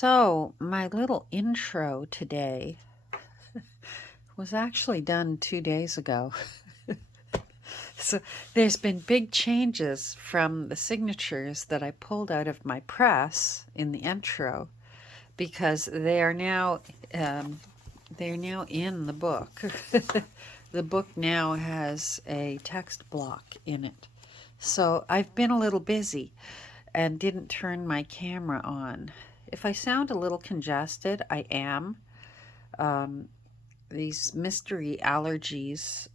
So, my little intro today was actually done 2 days ago. So, there's been big changes from the signatures that I pulled out of my press in the intro because they're now in the book. The book now has a text block in it. So, I've been a little busy and didn't turn my camera on. If I sound a little congested, I am. These mystery allergies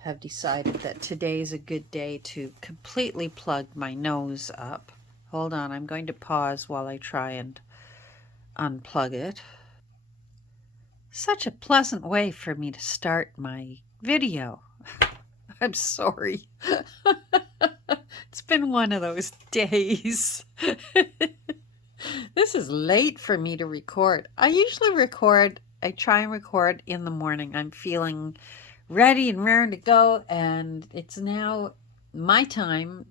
have decided that today is a good day to completely plug my nose up. Hold on, I'm going to pause while I try and unplug it. Such a pleasant way for me to start my video. I'm sorry. It's been one of those days. This is late for me to record. I try and record in the morning. I'm feeling ready and raring to go, and it's now my time,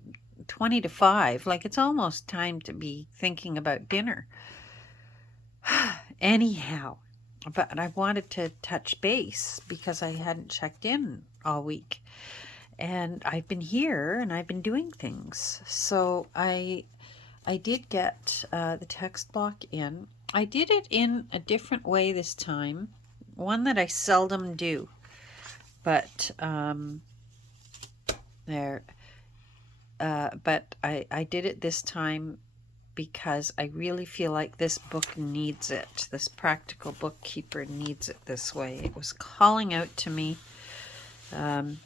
20 to 5. Like, it's almost time to be thinking about dinner. Anyhow, but I wanted to touch base because I hadn't checked in all week. And I've been here and I've been doing things. So I did get the text block in. I did it in a different way this time, one that I seldom do. But I did it this time because I really feel like this book needs it. This Practical Bookkeeper needs it this way. It was calling out to me.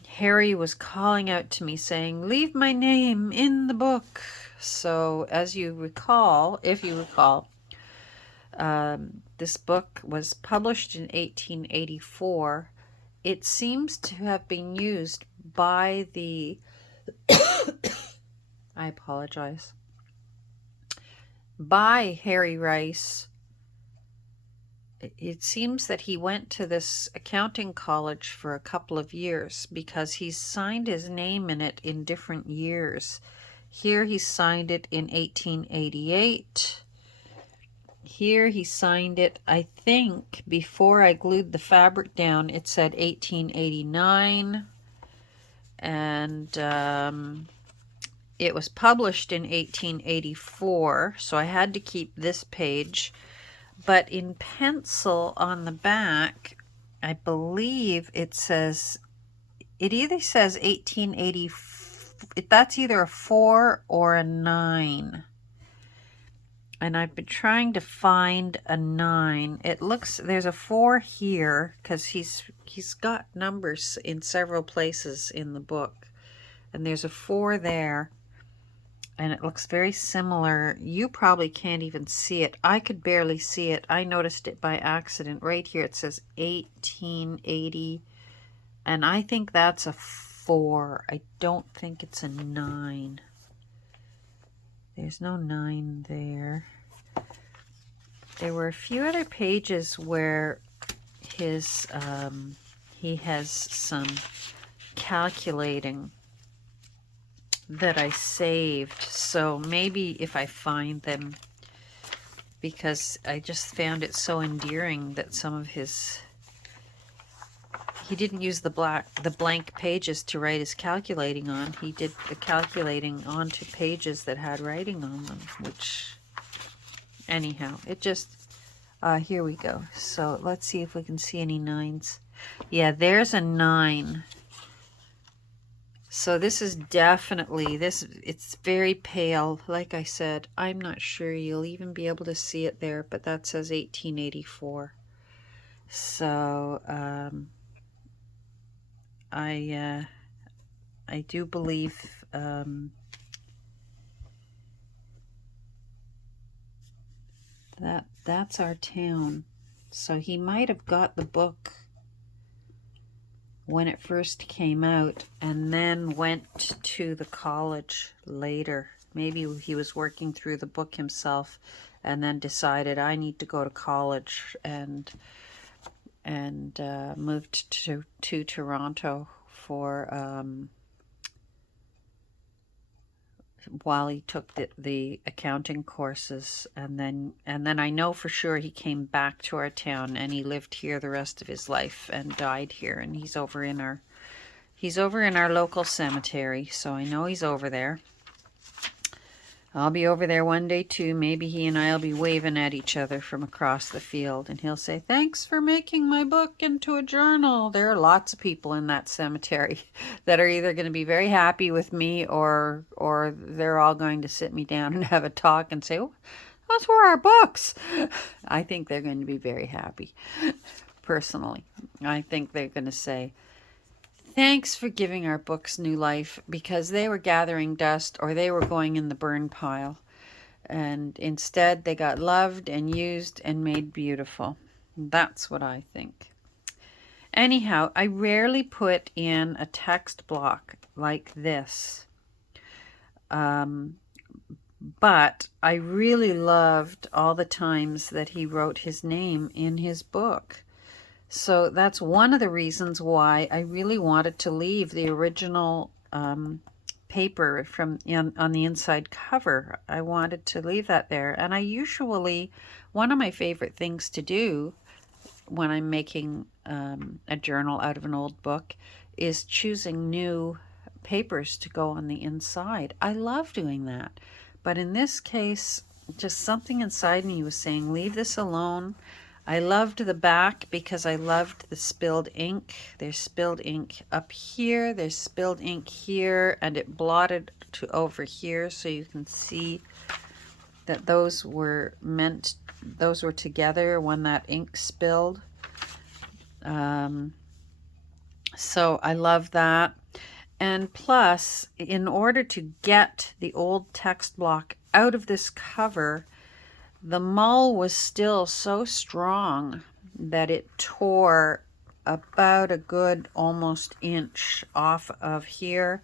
Harry was calling out to me saying, "Leave my name in the book." So as you recall, if you recall, this book was published in 1884. It seems to have been used by the I apologize, by Harry Rice. It seems that he went to this accounting college for a couple of years because he signed his name in it in different years. Here he signed it in 1888. Here he signed it, I think, before I glued the fabric down, it said 1889. And it was published in 1884, so I had to keep this page. But in pencil on the back, I believe it either says 1880, that's either a 4 or a 9. And I've been trying to find a 9. There's a 4 here because he's got numbers in several places in the book. And there's a 4 there. And it looks very similar. You probably can't even see it. I could barely see it. I noticed it by accident. Right here it says 1880. And I think that's a 4. I don't think it's a 9. There's no 9 there. There were a few other pages where he has some calculating that I saved, so maybe if I find them, because I just found it so endearing that some of he didn't use the blank pages to write his calculating on. He did the calculating onto pages that had writing on them, which, anyhow, it just, here we go. So let's see if we can see any 9s. Yeah, there's a 9. So this is definitely, it's very pale. Like I said, I'm not sure you'll even be able to see it there, but that says 1884. So I do believe that's our town. So he might have got the book when it first came out and then went to the college later. Maybe he was working through the book himself and then decided, I need to go to college, and moved to Toronto for while he took the accounting courses, and then I know for sure he came back to our town, and he lived here the rest of his life and died here, and he's over in our local cemetery, so I know he's over there. I'll be over there one day too. Maybe he and I'll be waving at each other from across the field, and he'll say, "Thanks for making my book into a journal." There are lots of people in that cemetery that are either going to be very happy with me, or they're all going to sit me down and have a talk and say, "Oh, those were our books." I think they're going to be very happy. Personally, I think they're going to say, "Thanks for giving our books new life," because they were gathering dust or they were going in the burn pile. And instead, they got loved and used and made beautiful. That's what I think. Anyhow, I rarely put in a text block like this. But I really loved all the times that he wrote his name in his book. So that's one of the reasons why I really wanted to leave the original paper on the inside cover. I wanted to leave that there. And I usually, one of my favorite things to do when I'm making a journal out of an old book is choosing new papers to go on the inside. I love doing that. But in this case, just something inside me was saying, leave this alone. I loved the back because I loved the spilled ink. There's spilled ink up here, there's spilled ink here, and it blotted to over here, so you can see that those were together when that ink spilled. So I love that. And plus, in order to get the old text block out of this cover, the mull was still so strong that it tore about a good almost inch off of here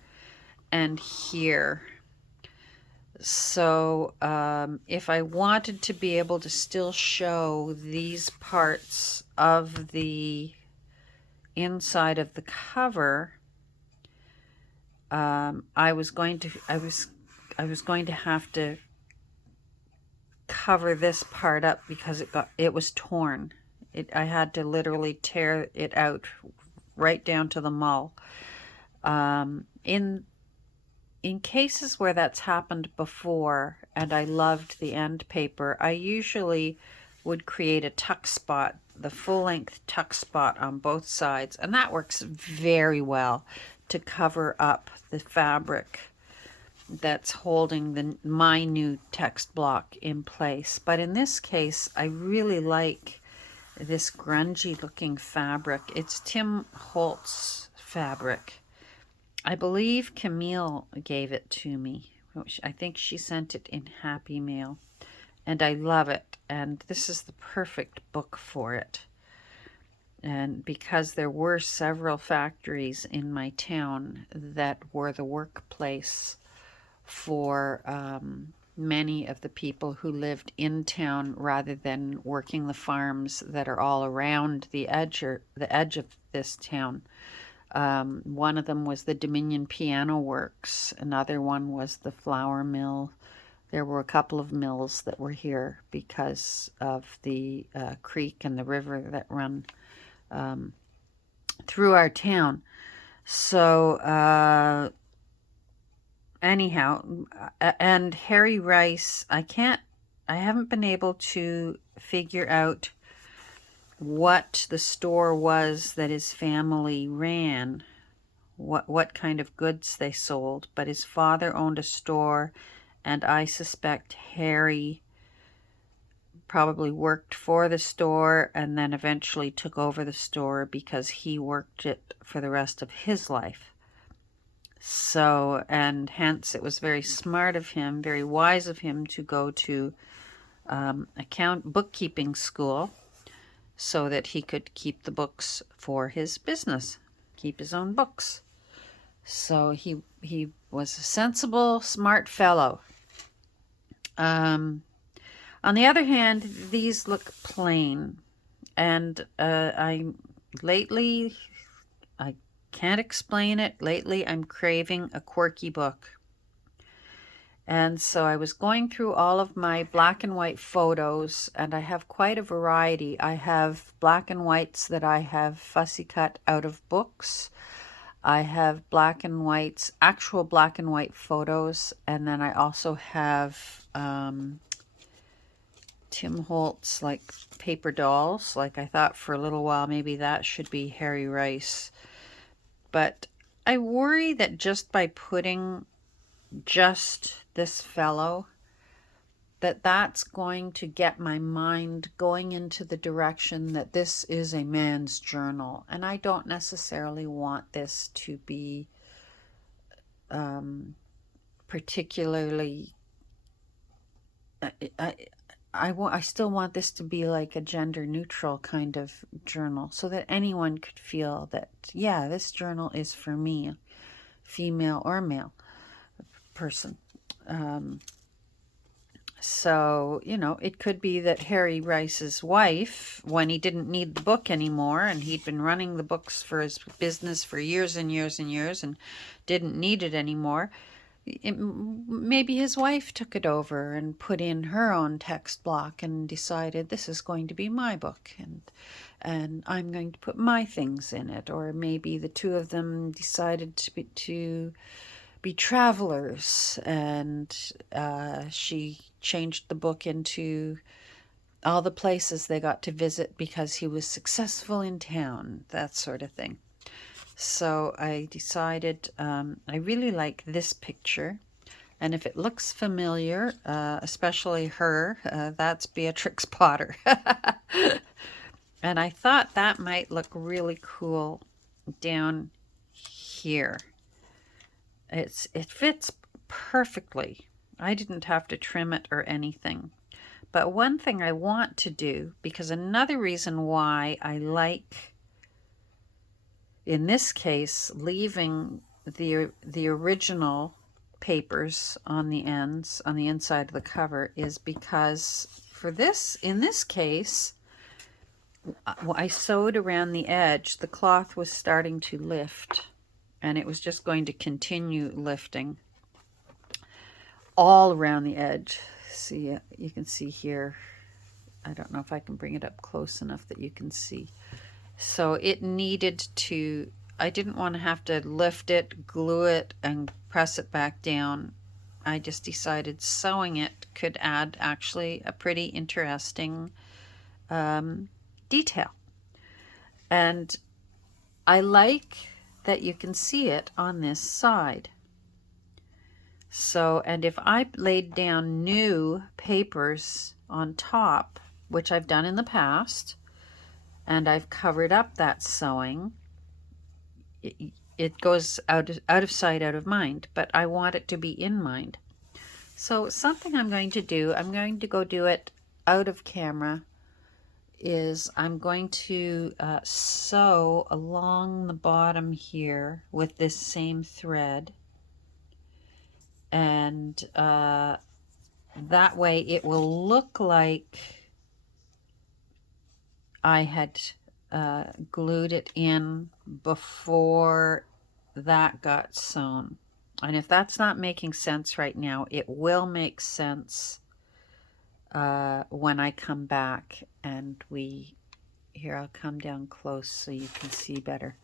and here. So if I wanted to be able to still show these parts of the inside of the cover, I was going to have to cover this part up because it was torn. I had to literally tear it out right down to the mull. In cases where that's happened before, and I loved the end paper, I usually would create a tuck spot, the full-length tuck spot on both sides, and that works very well to cover up the fabric that's holding my new text block in place. But in this case, I really like this grungy looking fabric. It's Tim Holtz fabric. I believe Camille gave it to me. I think she sent it in Happy Mail, and I love it, and this is the perfect book for it. And because there were several factories in my town that were the workplace for many of the people who lived in town rather than working the farms that are all around the edge of this town. One of them was the Dominion Piano Works. Another one was the flour mill. There were a couple of mills that were here because of the creek and the river that run through our town. So anyhow, and Harry Rice, I haven't been able to figure out what the store was that his family ran, what kind of goods they sold, but his father owned a store, and I suspect Harry probably worked for the store and then eventually took over the store because he worked it for the rest of his life. So, and hence it was very smart of him, very wise of him to go to bookkeeping school so that he could keep the books for his business, keep his own books. So he was a sensible, smart fellow. On the other hand, these look plain, and I can't explain it. Lately, I'm craving a quirky book. And so I was going through all of my black and white photos, and I have quite a variety. I have black and whites that I have fussy cut out of books. I have black and whites, actual black and white photos, and then I also have Tim Holtz, like paper dolls. Like I thought for a little while maybe that should be Harry Rice. But I worry that just by putting just this fellow, that's going to get my mind going into the direction that this is a man's journal. And I don't necessarily want this to be particularly... I still want this to be like a gender neutral kind of journal, so that anyone could feel that, yeah, this journal is for me, female or male person. So, you know, it could be that Harry Rice's wife, when he didn't need the book anymore, and he'd been running the books for his business for years and years and years and didn't need it anymore, maybe his wife took it over and put in her own text block and decided, this is going to be my book, and I'm going to put my things in it. Or maybe the two of them decided to be travelers, and she changed the book into all the places they got to visit because he was successful in town, that sort of thing. So I decided I really like this picture, and if it looks familiar, especially her, that's Beatrix Potter. And I thought that might look really cool down here. It fits perfectly. I didn't have to trim it or anything. But one thing I want to do, because another reason why I like, in this case, leaving the original papers on the ends, on the inside of the cover, is because for this, in this case, I sewed around the edge. The cloth was starting to lift, and it was just going to continue lifting all around the edge. See, you can see here. I don't know if I can bring it up close enough that you can see. So it needed to, I didn't want to have to lift it, glue it, and press it back down. I just decided sewing it could add actually a pretty interesting detail. And I like that you can see it on this side. So, and if I laid down new papers on top, which I've done in the past, and I've covered up that sewing, it goes out of sight, out of mind, but I want it to be in mind. So something I'm going to do, I'm going to go do it out of camera, is I'm going to sew along the bottom here with this same thread, and that way it will look like I had glued it in before that got sewn. And if that's not making sense right now, it will make sense when I come back and here, I'll come down close so you can see better.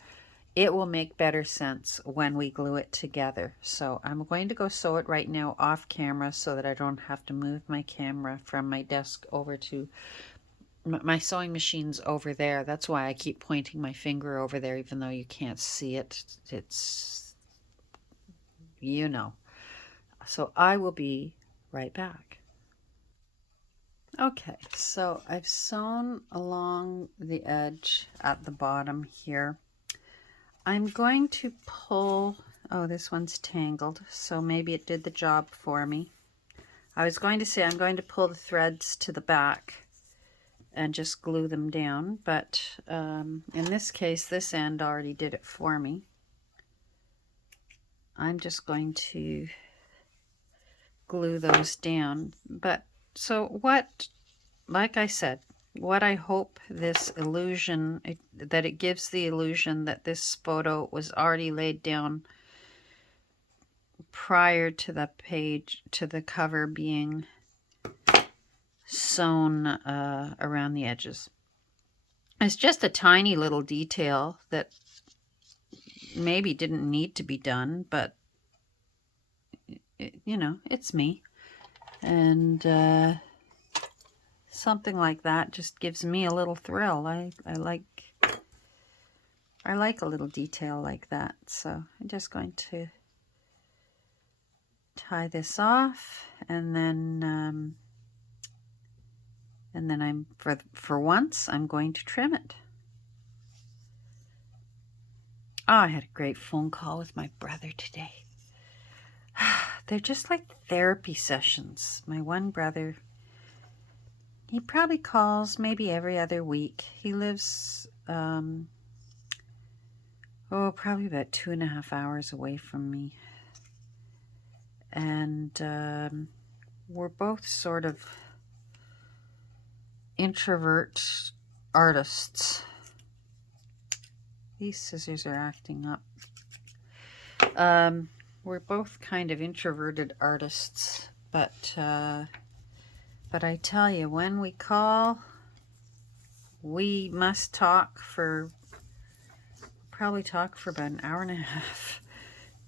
It will make better sense when we glue it together. So I'm going to go sew it right now off camera so that I don't have to move my camera from my desk over to my sewing machine's over there. That's why I keep pointing my finger over there, even though you can't see it. It's, you know. So I will be right back. Okay, so I've sewn along the edge at the bottom here. I'm going to pull, oh, this one's tangled, so maybe it did the job for me. I was going to say I'm going to pull the threads to the back and just glue them down, but in this case, this end already did it for me. I'm just going to glue those down. But so what, like I said, what I hope this illusion, that it gives the illusion that this photo was already laid down prior to the page, to the cover being sewn around the edges. It's just a tiny little detail that maybe didn't need to be done, but you know, it's me. And something like that just gives me a little thrill. I like a little detail like that. So I'm just going to tie this off, and then I'm for once I'm going to trim it. Oh, I had a great phone call with my brother today. They're just like therapy sessions. My one brother, he probably calls maybe every other week. He lives, probably about 2.5 hours away from me. And we're both sort of introvert artists. These scissors are acting up. We're both kind of introverted artists, but I tell you, when we call, we must probably talk for about 1.5 hours,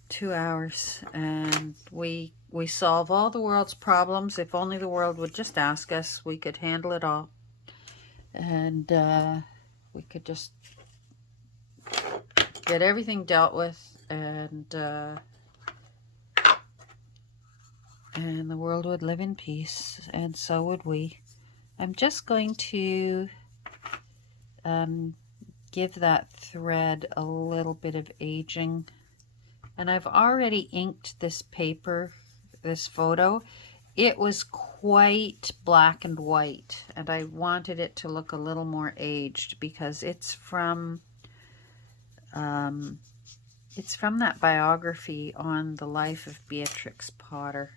2 hours, and we solve all the world's problems. If only the world would just ask us, we could handle it all. And we could just get everything dealt with, and the world would live in peace, and so would we. I'm just going to give that thread a little bit of aging. And I've already inked this paper, this photo. It was quite black and white, and I wanted it to look a little more aged because it's from that biography on the life of Beatrix Potter.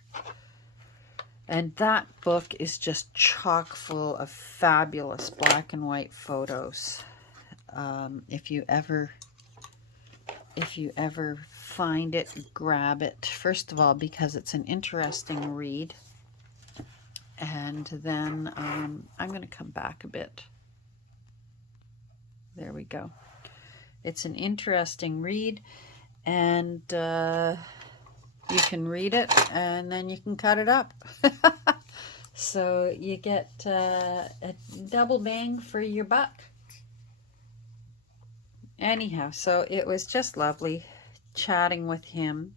And that book is just chock full of fabulous black and white photos. If you ever find it, grab it. First of all, because it's an interesting read. And then I'm going to come back a bit. There we go. It's an interesting read, and you can read it and then you can cut it up. So you get a double bang for your buck. Anyhow, so it was just lovely chatting with him.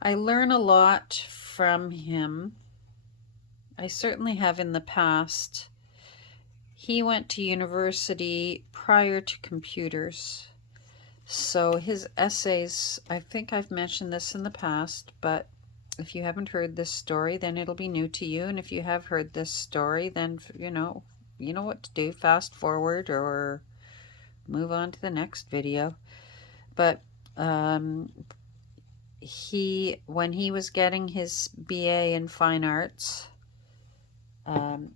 I learn a lot from him. I certainly have in the past. He went to university prior to computers. So his essays, I think I've mentioned this in the past, but if you haven't heard this story, then it'll be new to you. And if you have heard this story, then you know what to do. Fast forward or move on to the next video. But when he was getting his BA in fine arts,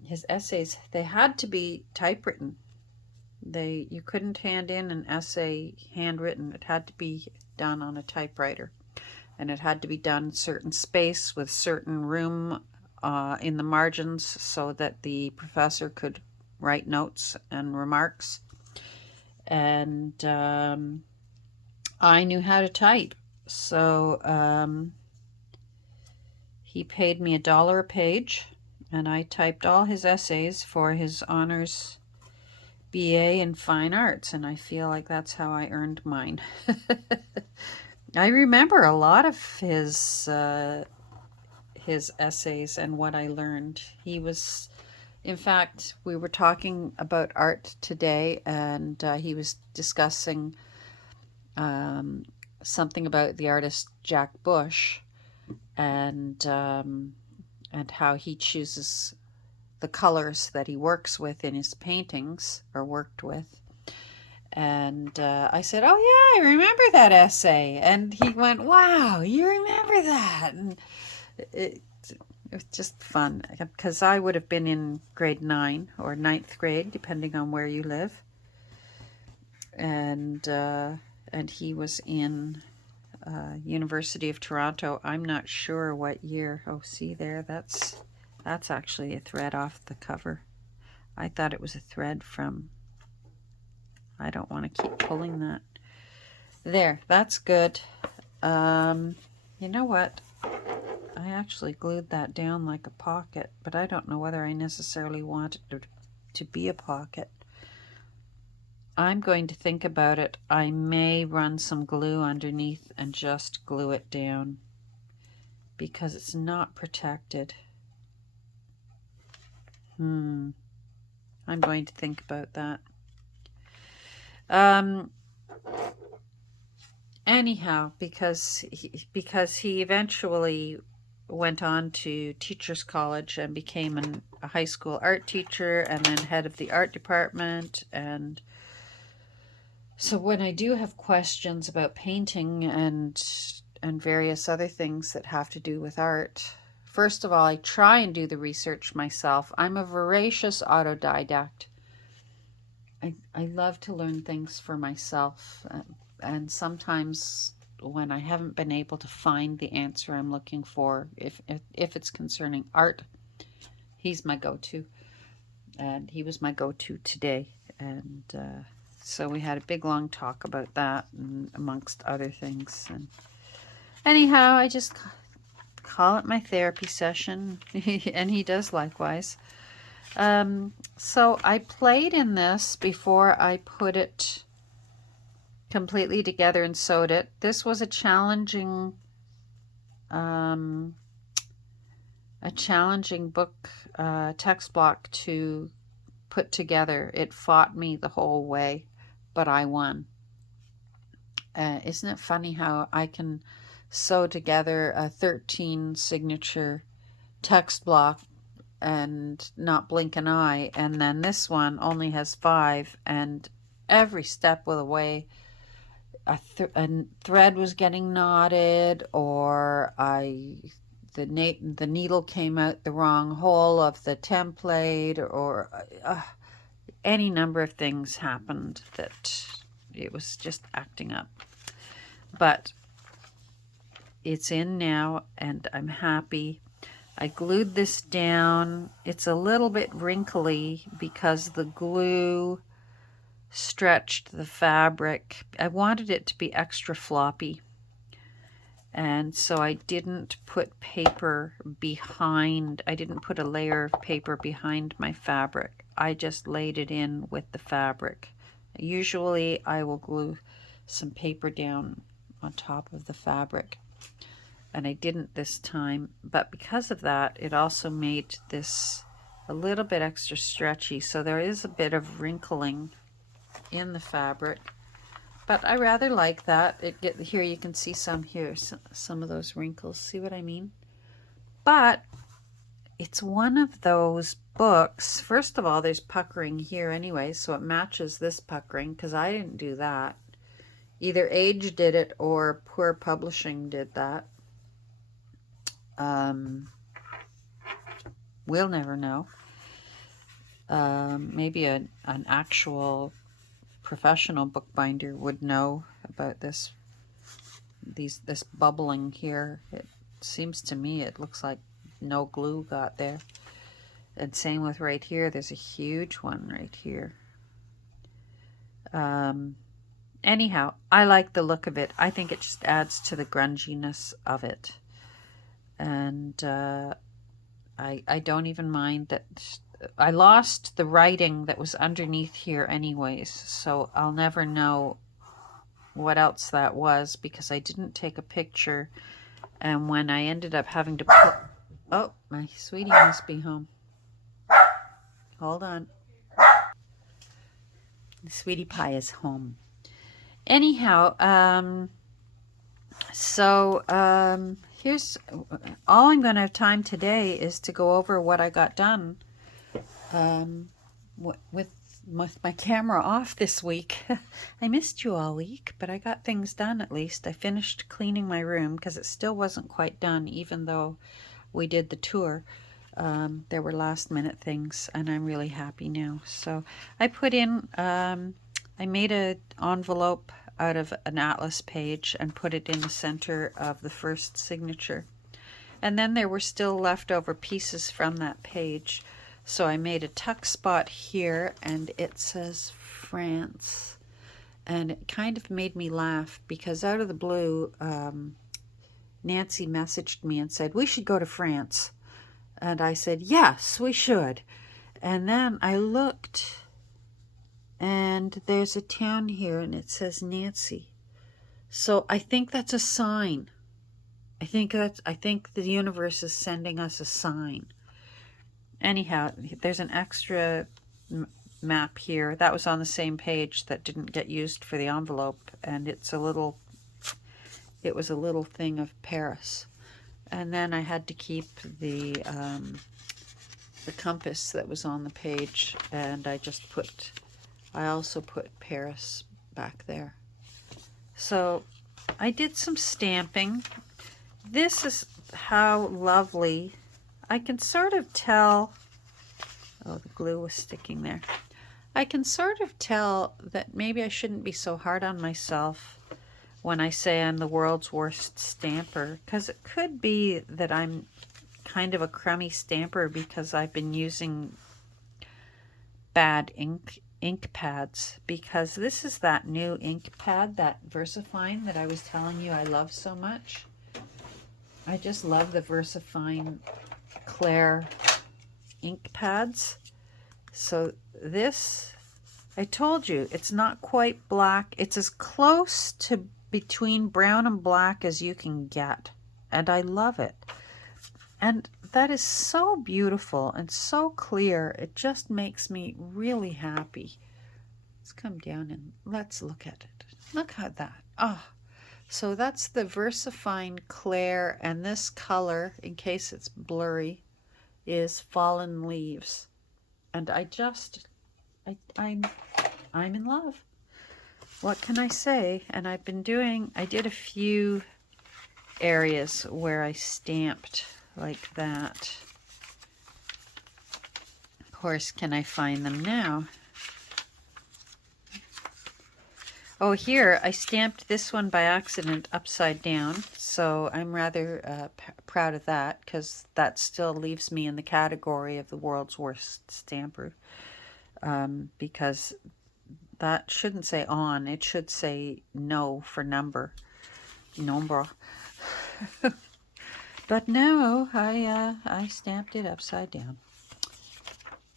his essays, they had to be typewritten. You couldn't hand in an essay handwritten. It had to be done on a typewriter, and it had to be done certain space with certain room in the margins so that the professor could write notes and remarks. And I knew how to type, so he paid me $1 a page, and I typed all his essays for his honors BA in fine arts, and I feel like that's how I earned mine. I remember a lot of his essays and what I learned. He was, in fact, we were talking about art today, and he was discussing something about the artist Jack Bush, and how he chooses the colors that he works with in his paintings, or worked with. And I said, oh yeah, I remember that essay. And he went, wow, you remember that? And it was just fun, because I would have been in grade 9 or 9th grade, depending on where you live. And he was in University of Toronto. I'm not sure what year. Oh, see there, that's actually a thread off the cover. I thought it was a thread from, I don't want to keep pulling that. There, that's good. You know what? I actually glued that down like a pocket, but I don't know whether I necessarily want it to be a pocket. I'm going to think about it. I may run some glue underneath and just glue it down because it's not protected. I'm going to think about that. Anyhow, because he eventually went on to Teachers College and became a high school art teacher and then head of the art department. And so when I do have questions about painting and various other things that have to do with art, first of all, I try and do the research myself. I'm a voracious autodidact. I love to learn things for myself. And sometimes when I haven't been able to find the answer I'm looking for, if it's concerning art, he's my go-to. And he was my go-to today. And so we had a big, long talk about that, and amongst other things. And anyhow, I just call it my therapy session, and he does likewise. So I played in this before I put it completely together and sewed it. This was a challenging book text block to put together. It fought me the whole way, but I won. Isn't it funny how I can sew together a 13 signature text block and not blink an eye, and then this one only has 5, and every step of the way a thread was getting knotted, or the needle came out the wrong hole of the template, or any number of things happened that it was just acting up. But it's in now, and I'm happy. I glued this down. It's a little bit wrinkly because the glue stretched the fabric. I wanted it to be extra floppy, and so I didn't put paper behind. I didn't put a layer of paper behind my fabric. I just laid it in with the fabric. Usually I will glue some paper down on top of the fabric, and I didn't this time, but because of that, it also made this a little bit extra stretchy, so there is a bit of wrinkling in the fabric, but I rather like that. Here you can see some of those wrinkles. See what I mean? But it's one of those books. First of all, there's puckering here anyway, so it matches this puckering because I didn't do that. Either Age did it or Poor Publishing did that. We'll never know. Maybe an actual professional bookbinder would know about this bubbling here. It seems to me it looks like no glue got there. And same with right here. There's a huge one right here. Anyhow, I like the look of it. I think it just adds to the grunginess of it. And I don't even mind that I lost the writing that was underneath here anyways, so I'll never know what else that was because I didn't take a picture. And when I ended up having to put... Oh, my sweetie must be home. Hold on. The sweetie pie is home. Anyhow, here's all I'm going to have time today is to go over what I got done with my camera off this week. I missed you all week, but I got things done at least. I finished cleaning my room because it still wasn't quite done, even though we did the tour. There were last minute things, and I'm really happy now. So I put in, I made an envelope out of an atlas page and put it in the center of the first signature. And then there were still leftover pieces from that page. So I made a tuck spot here, and it says France. And it kind of made me laugh because out of the blue, Nancy messaged me and said, we should go to France. And I said, yes, we should. And then I looked, and there's a town here, and it says Nancy. So I think that's a sign. I think the universe is sending us a sign. Anyhow, there's an extra map here that was on the same page that didn't get used for the envelope, and it was a little thing of Paris. And then I had to keep the compass that was on the page, and I also put Paris back there. So I did some stamping. This is how lovely. I can sort of tell, oh, the glue was sticking there. I can sort of tell that maybe I shouldn't be so hard on myself when I say I'm the world's worst stamper, because it could be that I'm kind of a crummy stamper because I've been using bad ink pads, because this is that new ink pad, that VersaFine that I was telling you I love so much. I just love the VersaFine Claire ink pads. So this, I told you, it's not quite black. It's as close to between brown and black as you can get. And I love it. And that is so beautiful and so clear. It just makes me really happy. Let's come down and let's look at it. Look at that. Ah. Oh. So that's the VersaFine Claire, and this color, in case it's blurry, is Fallen Leaves. And I'm in love. What can I say? And I did a few areas where I stamped like that. Of course, can I find them now? Oh, here, I stamped this one by accident upside down, so I'm rather proud of that, because that still leaves me in the category of the world's worst stamper, because that shouldn't say on, it should say no for number. Nombre. But no, I stamped it upside down.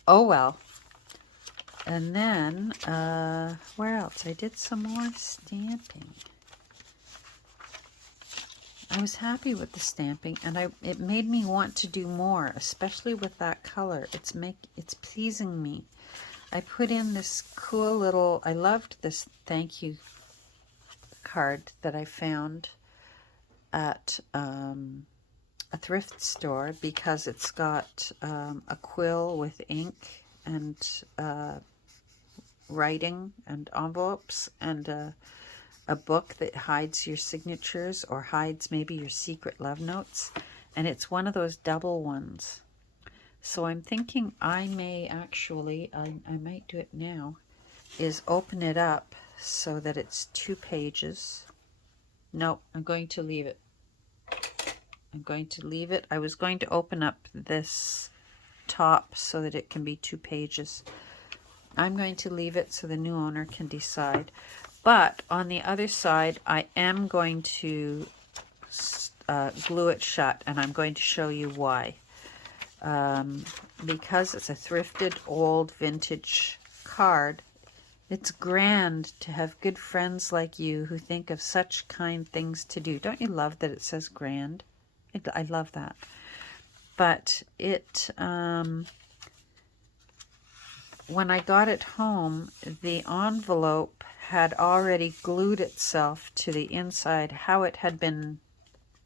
Oh well. And then, where else? I did some more stamping. I was happy with the stamping, and it made me want to do more, especially with that color. It's pleasing me. I put in this cool little, I loved this thank you card that I found at a thrift store, because it's got a quill with ink and writing and envelopes, and a book that hides your signatures or hides maybe your secret love notes, and it's one of those double ones. So I'm thinking I may actually, I might do it now, is open it up so that it's 2 pages. No, I'm going to leave it. I was going to open up this top so that it can be 2 pages. I'm going to leave it so the new owner can decide. But on the other side, I am going to glue it shut, and I'm going to show you why. Because it's a thrifted, old, vintage card, it's grand to have good friends like you who think of such kind things to do. Don't you love that it says grand? I love that. But it... when I got it home, the envelope had already glued itself to the inside. How it had been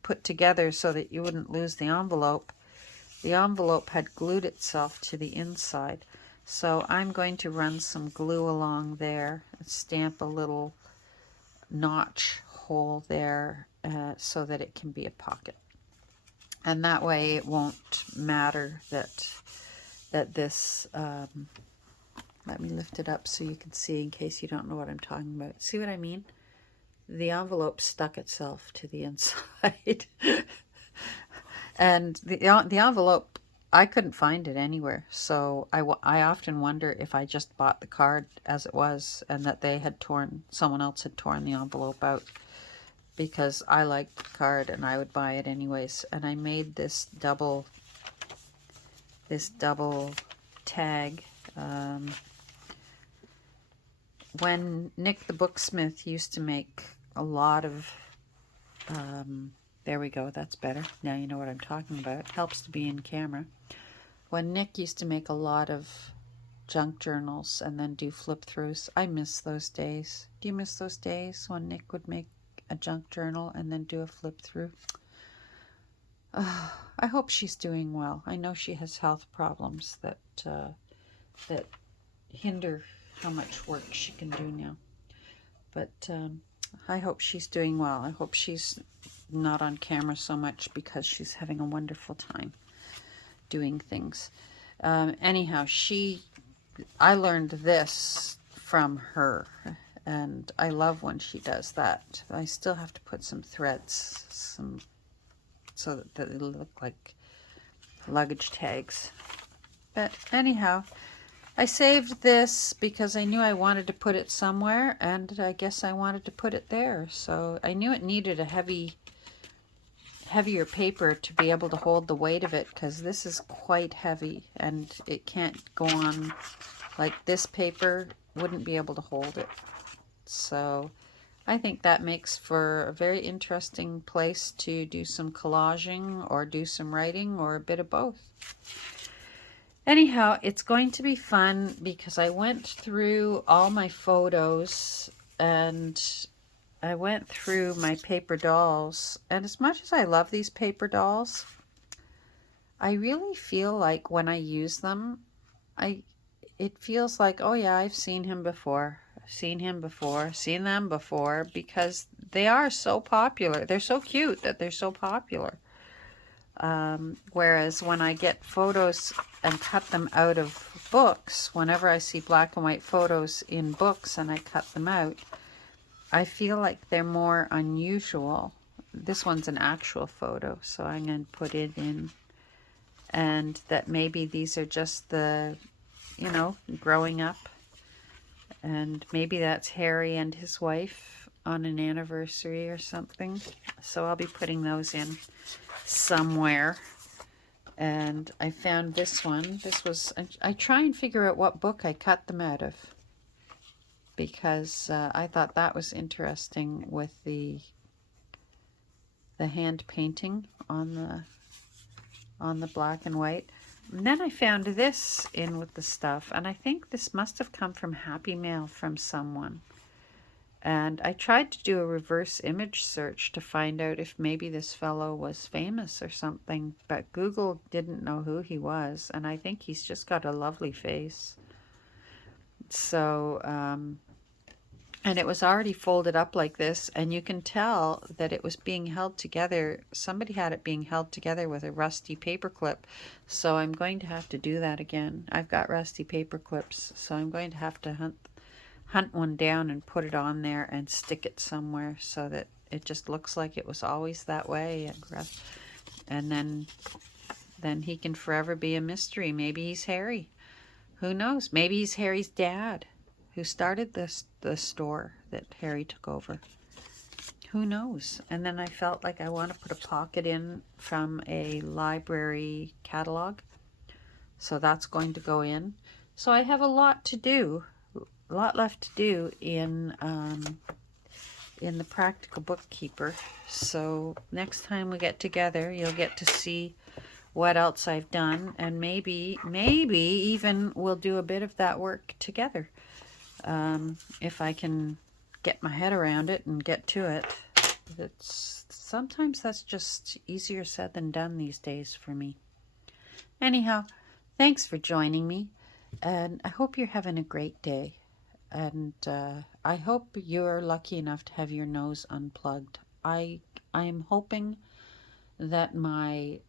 put together so that you wouldn't lose the envelope had glued itself to the inside. So I'm going to run some glue along there and stamp a little notch hole there so that it can be a pocket. And that way it won't matter that this... let me lift it up so you can see, in case you don't know what I'm talking about. See what I mean? the envelope stuck itself to the inside. And the envelope, I couldn't find it anywhere. So I often wonder if I just bought the card as it was and that someone else had torn the envelope out, because I liked the card and I would buy it anyways. And I made this double tag. When Nick the Booksmith used to make a lot of, there we go, that's better. Now you know what I'm talking about. It helps to be in camera. When Nick used to make a lot of junk journals and then do flip throughs, I miss those days. Do you miss those days when Nick would make a junk journal and then do a flip through? I hope she's doing well. I know she has health problems that hinder how much work she can do now. But I hope she's doing well. I hope she's not on camera so much because she's having a wonderful time doing things. Anyhow, I learned this from her, and I love when she does that. I still have to put some threads, so that it'll look like luggage tags. But anyhow, I saved this because I knew I wanted to put it somewhere, and I guess I wanted to put it there. So I knew it needed a heavier paper to be able to hold the weight of it, because this is quite heavy and it can't go on, like this paper wouldn't be able to hold it. So I think that makes for a very interesting place to do some collaging or do some writing or a bit of both. Anyhow, it's going to be fun because I went through all my photos and I went through my paper dolls. And as much as I love these paper dolls, I really feel like when I use them, it feels like, oh yeah, I've seen him before. I've seen him before, seen them before, because they are so popular. They're so cute that they're so popular. Whereas when I get photos and cut them out of books, whenever I see black and white photos in books and I cut them out, I feel like they're more unusual. This one's an actual photo, so I'm going to put it in. And that maybe these are just the, growing up. And maybe that's Harry and his wife on an anniversary or something. So I'll be putting those in somewhere. And I found this one. This was, I try and figure out what book I cut them out of, because I thought that was interesting with the hand painting on the black and white. And then I found this in with the stuff, and I think this must have come from Happy Mail from someone. And I tried to do a reverse image search to find out if maybe this fellow was famous or something, but Google didn't know who he was, and I think he's just got a lovely face. So, and it was already folded up like this, and you can tell that it was being held together. Somebody had it being held together with a rusty paper clip, so I'm going to have to do that again. I've got rusty paper clips, so I'm going to have to hunt one down and put it on there and stick it somewhere so that it just looks like it was always that way. And then he can forever be a mystery. Maybe he's Harry. Who knows? Maybe he's Harry's dad, who started the store that Harry took over. Who knows? And then I felt like I want to put a pocket in from a library catalog. So that's going to go in. So I have a lot to do, a lot left to do in the Practical Bookkeeper. So next time we get together, you'll get to see what else I've done, and maybe even we'll do a bit of that work together. If I can get my head around it and get to it. Sometimes that's just easier said than done these days for me. Anyhow, thanks for joining me, and I hope you're having a great day. And I hope you're lucky enough to have your nose unplugged. I'm hoping that my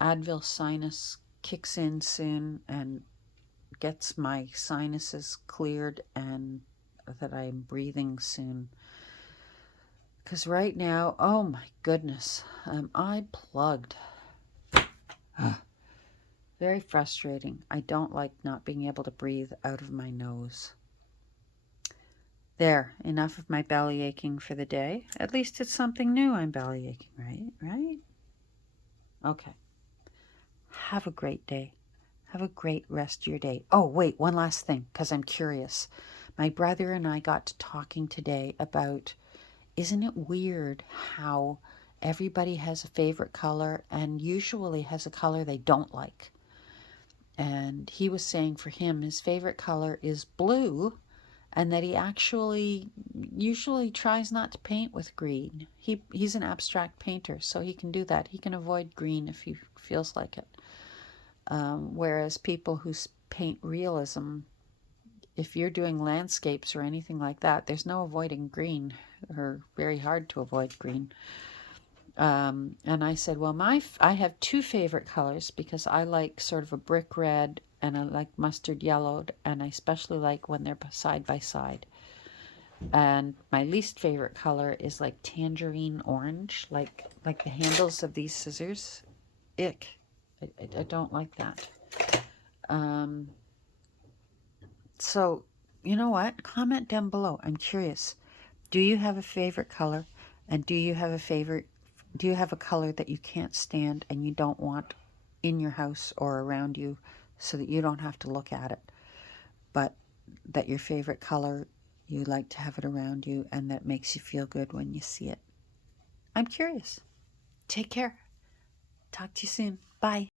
Advil sinus kicks in soon and gets my sinuses cleared, and that I'm breathing soon. Because right now, oh my goodness, am I plugged. Very frustrating. I don't like not being able to breathe out of my nose. There, enough of my belly aching for the day. At least it's something new I'm belly aching, right? Right? Okay. Have a great day. Have a great rest of your day. Oh, wait, one last thing, because I'm curious. My brother and I got to talking today about, isn't it weird how everybody has a favorite color and usually has a color they don't like? And he was saying for him, his favorite color is blue, and that he actually usually tries not to paint with green. He's an abstract painter, so he can do that. He can avoid green if he feels like it. Whereas people who paint realism, if you're doing landscapes or anything like that, there's no avoiding green, or very hard to avoid green. And I said, well, I have two favorite colors because I like sort of a brick red and I like mustard yellowed, and I especially like when they're side by side. And my least favorite color is like tangerine orange, like the handles of these scissors. Ick. I don't like that. So, you know what? Comment down below. I'm curious. Do you have a favorite color? And do you have a color that you can't stand and you don't want in your house or around you so that you don't have to look at it, but that your favorite color, you like to have it around you and that makes you feel good when you see it? I'm curious. Take care. Talk to you soon. Bye.